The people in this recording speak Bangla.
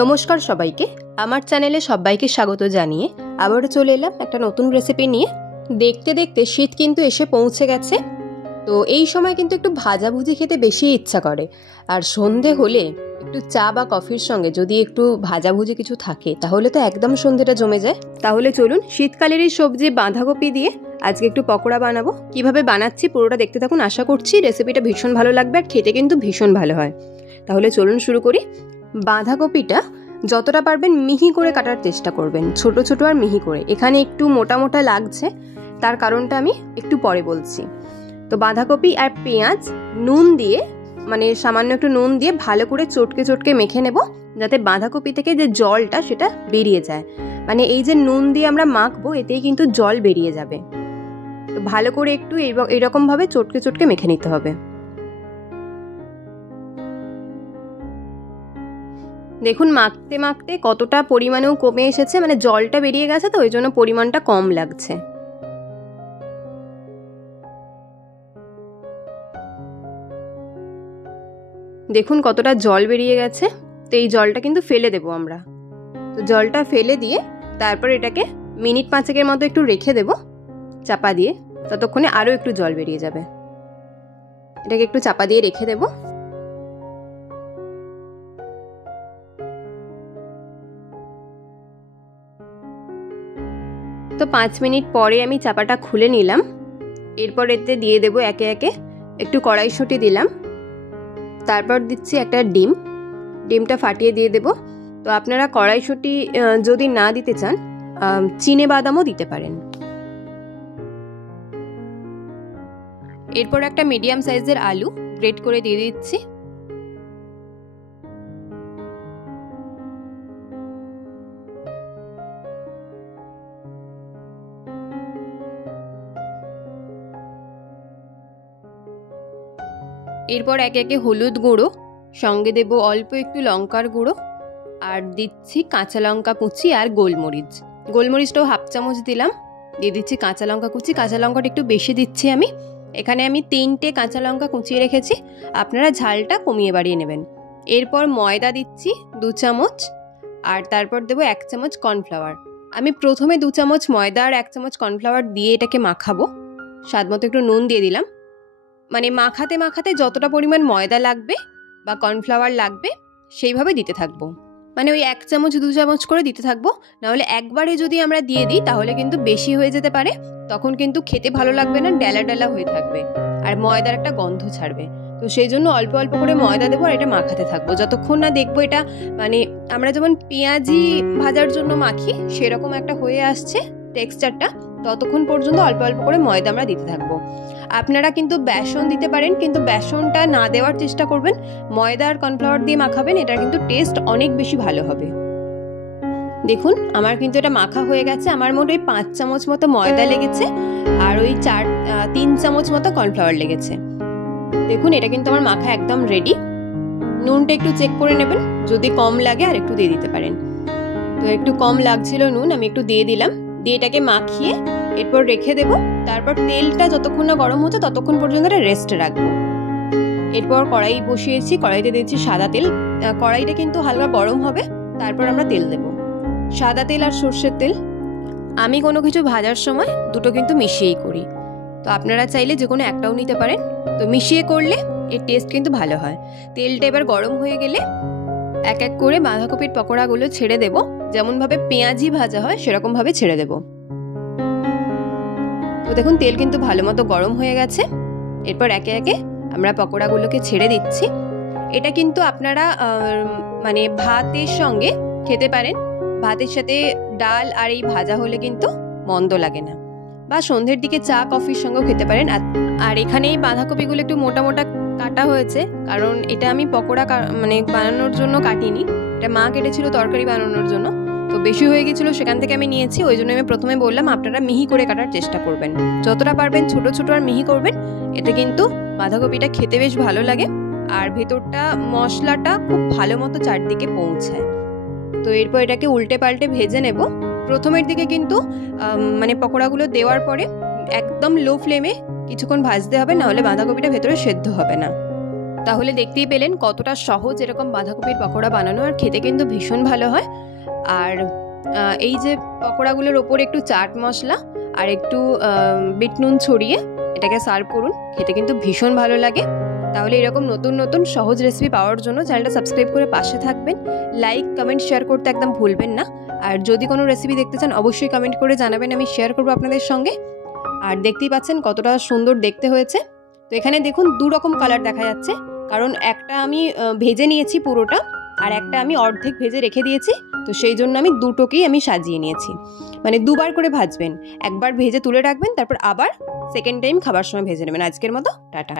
নমস্কার সবাইকে, আমার চ্যানেলে সবাইকে স্বাগত জানিয়ে আবারও চলে এলাম একটা নতুন রেসিপি নিয়ে। দেখতে দেখতে শীত কিন্তু এসে পৌঁছে গেছে। তো এই সময় কিন্তু একটু ভাজাভুজি খেতে বেশি ইচ্ছা করে, আর সন্ধে হলে একটু চা বা কফির সঙ্গে যদি একটু ভাজাভুজি কিছু থাকে তাহলে তো একদম সন্ধেটা জমে যায়। তাহলে চলুন শীতকালের এই সবজি বাঁধাকপি দিয়ে আজকে একটু পকোড়া বানাবো। কিভাবে বানাচ্ছি পুরোটা দেখতে থাকুন, আশা করছি রেসিপিটা ভীষণ ভালো লাগবে আর খেতে কিন্তু ভীষণ ভালো হয়। তাহলে চলুন শুরু করি। বাঁধাকপিটা যতটা পারবেন মিহি করে কাটার চেষ্টা করবেন, ছোট ছোট আর মিহি করে। এখানে একটু মোটা মোটা লাগছে, তার কারণটা আমি একটু পরে বলছি। তো বাঁধাকপি আর পেঁয়াজ নুন দিয়ে, মানে সামান্য একটু নুন দিয়ে ভালো করে চটকে চটকে মেখে নেব, যাতে বাঁধাকপি থেকে যে জলটা সেটা বেরিয়ে যায়। মানে এই যে নুন দিয়ে আমরা মাখবো এতেই কিন্তু জল বেরিয়ে যাবে। তো ভালো করে একটু এইরকম ভাবে চটকে চটকে মেখে নিতে হবে। দেখুন মাখতে মাখতে কতটা পরিমাণেও কমে এসেছে, মানে জলটা বেরিয়ে গেছে, তো ওই জন্য পরিমাণটা কম লাগছে। দেখুন কতটা জল বেরিয়ে গেছে। তো এই জলটা কিন্তু ফেলে দেবো আমরা। তো জলটা ফেলে দিয়ে তারপর এটাকে মিনিট 5 মতো একটু রেখে দেব চাপা দিয়ে, ততক্ষণে আরও একটু জল বেরিয়ে যাবে। এটাকে একটু চাপা দিয়ে রেখে দেবো। তো 5 মিনিট পরে আমি চাপাটা খুলে নিলাম। এরপর এতে দিয়ে দেবো একে একে একটু কড়াইশুঁটি দিলাম, তারপর দিচ্ছি একটা ডিম। ডিমটা ফাটিয়ে দিয়ে দেব। তো আপনারা কড়াইশুঁটি যদি না দিতে চান চিনে বাদামও দিতে পারেন। এরপর একটা মিডিয়াম সাইজের আলু গ্রেট করে দিয়ে দিচ্ছি। এরপর একে একে হলুদ গুঁড়ো, সঙ্গে দেব অল্প একটু লঙ্কার গুঁড়ো, আর দিচ্ছি কাঁচা লঙ্কা কুচি আর গোলমরিচ। গোলমরিচটাও হাফ চামচ দিলাম। দিয়ে দিচ্ছি কাঁচা লঙ্কা কুচি। কাঁচা লঙ্কাটা একটু বেশি দিচ্ছি আমি। এখানে আমি 3টে কাঁচা লঙ্কা কুচিয়ে রেখেছি, আপনারা ঝালটা কমিয়ে বাড়িয়ে নেবেন। এরপর ময়দা দিচ্ছি 2 চামচ, আর তারপর দেবো 1 চামচ কর্নফ্লাওয়ার। আমি প্রথমে 2 চামচ ময়দা আর 1 চামচ কর্নফ্লাওয়ার দিয়ে এটাকে মাখাবো। স্বাদ মতো একটু নুন দিয়ে দিলাম। মানে মাখাতে মাখাতে যতটা পরিমাণ ময়দা লাগবে বা কর্নফ্লাওয়ার লাগবে সেইভাবে দিতে থাকবো। মানে ওই 1 চামচ 2 চামচ করে দিতে থাকবো, নাহলে একবারে যদি আমরা দিয়ে দিই তাহলে কিন্তু বেশি হয়ে যেতে পারে, তখন কিন্তু খেতে ভালো লাগবে না, ডেলা ডেলা হয়ে থাকবে আর ময়দার একটা গন্ধ ছাড়বে। তো সেই জন্য অল্প অল্প করে ময়দা দেবো আর এটা মাখাতে থাকবো যতক্ষণ না দেখবো এটা, মানে আমরা যেমন পেঁয়াজি ভাজার জন্য মাখি সেরকম একটা হয়ে আসছে টেক্সচারটা, ততক্ষণ পর্যন্ত অল্প অল্প করে ময়দা আমরা দিতে থাকবো। আপনারা কিন্তু বেসন দিতে পারেন, কিন্তু বেসনটা না দেওয়ার চেষ্টা করবেন। ময়দা আর কর্নফ্লাওয়ার দিয়ে মাখাবেন, এটার কিন্তু টেস্ট অনেক বেশি ভালো হবে। দেখুন আমার কিন্তু এটা মাখা হয়ে গেছে। আমার মোট ওই 5 চামচ মতো ময়দা লেগেছে আর ওই 3 চামচ মতো কর্নফ্লাওয়ার লেগেছে। দেখুন এটা কিন্তু আমার মাখা একদম রেডি। নুনটা একটু চেক করে নেবেন, যদি কম লাগে আর একটু দিয়ে দিতে পারেন। তো একটু কম লাগছিল নুন, আমি একটু দিয়ে দিলাম। দিয়ে এটাকে মাখিয়ে এরপর রেখে দেব। তারপর তেলটা যতক্ষণ না গরম হচ্ছে ততক্ষণ পর্যন্ত এটা রেস্টে রাখবো। এরপর কড়াই বসিয়েছি, কড়াইতে দিয়েছি সাদা তেল। কড়াইটা কিন্তু হালকা গরম হবে, তারপর আমরা তেল দেব, সাদা তেল আর সর্ষের তেল। আমি কোনো কিছু ভাজার সময় দুটো কিন্তু মিশিয়েই করি, তো আপনারা চাইলে যে কোনো একটাও নিতে পারেন। তো মিশিয়ে করলে এর টেস্ট কিন্তু ভালো হয়। তেলটা এবার গরম হয়ে গেলে এক এক করে বাঁধাকপির পকোড়াগুলো ছেড়ে দেব, যেমনভাবে পেঁয়াজি ভাজা হয় সেরকমভাবে ছেড়ে দেব। তো দেখুন তেল কিন্তু ভালো মতো গরম হয়ে গেছে। এরপর একে একে আমরা পকোড়াগুলোকে ছেড়ে দিচ্ছি। এটা কিন্তু আপনারা মানে ভাতের সঙ্গে খেতে পারেন। ভাতের সাথে ডাল আর এই ভাজা হলে কিন্তু মন্দ লাগে না, বা সন্ধ্যের দিকে চা কফির সঙ্গেও খেতে পারেন। আর এখানে এই বাঁধাকপিগুলো একটু মোটা মোটা কাটা হয়েছে, কারণ এটা আমি পকোড়া মানে বানানোর জন্য কাটিনি, এটা মা কেটেছিল তরকারি বানানোর জন্য। তো বেশি হয়ে গেছিলো, সেখান থেকে আমি নিয়েছি। ওই জন্য আমি প্রথমে বললাম আপনারা মিহি করে কাটার চেষ্টা করবেন, যতটা পারবেন ছোট ছোট আর মিহি করবেন। এতে কিন্তু বাঁধাকপিটা খেতে বেশ ভালো লাগে আর ভেতরটা মশলাটা খুব ভালো মতো চারদিকে পৌঁছায়। তো এরপর এটাকে উল্টে পাল্টে ভেজে নেব। প্রথমের দিকে কিন্তু মানে পকোড়াগুলো দেওয়ার পরে একদম লো ফ্লেমে কিছুক্ষণ ভাজতে হবে, নাহলে বাঁধাকপিটা ভেতরে সেদ্ধ হবে না। তাহলে দেখতেই পেলেন কতটা সহজ এরকম বাঁধাকপির পকোড়া বানানো, আর খেতে কিন্তু ভীষণ ভালো হয়। আর এই যে পকোড়াগুলোর ওপর একটু চাট মশলা আর একটু বিট নুন ছড়িয়ে এটাকে সার্ভ করুন, খেতে কিন্তু ভীষণ ভালো লাগে। তাহলে এরকম নতুন নতুন সহজ রেসিপি পাওয়ার জন্য চ্যানেলটা সাবস্ক্রাইব করে পাশে থাকবেন। লাইক কমেন্ট শেয়ার করতে একদম ভুলবেন না। আর যদি কোনো রেসিপি দেখতে চান অবশ্যই কমেন্ট করে জানাবেন, আমি শেয়ার করবো আপনাদের সঙ্গে। আর দেখতেই পাচ্ছেন কতটা সুন্দর দেখতে হয়েছে। তো এখানে দেখুন 2 রকম কালার দেখা যাচ্ছে, কারণ একটা আমি ভেজে নিয়েছি পুরোটা, আর একটা আমি অর্ধেক ভেজে রেখে দিয়েছি। তো সেই জন্য আমি দুটোকেই আমি সাজিয়ে নিয়েছি। মানে 2বার করে ভাজবেন, একবার ভেজে তুলে রাখবেন, তারপর আবার সেকেন্ড টাইম খাবার সময় ভেজে নেবেন। আজকের মতো টাটা।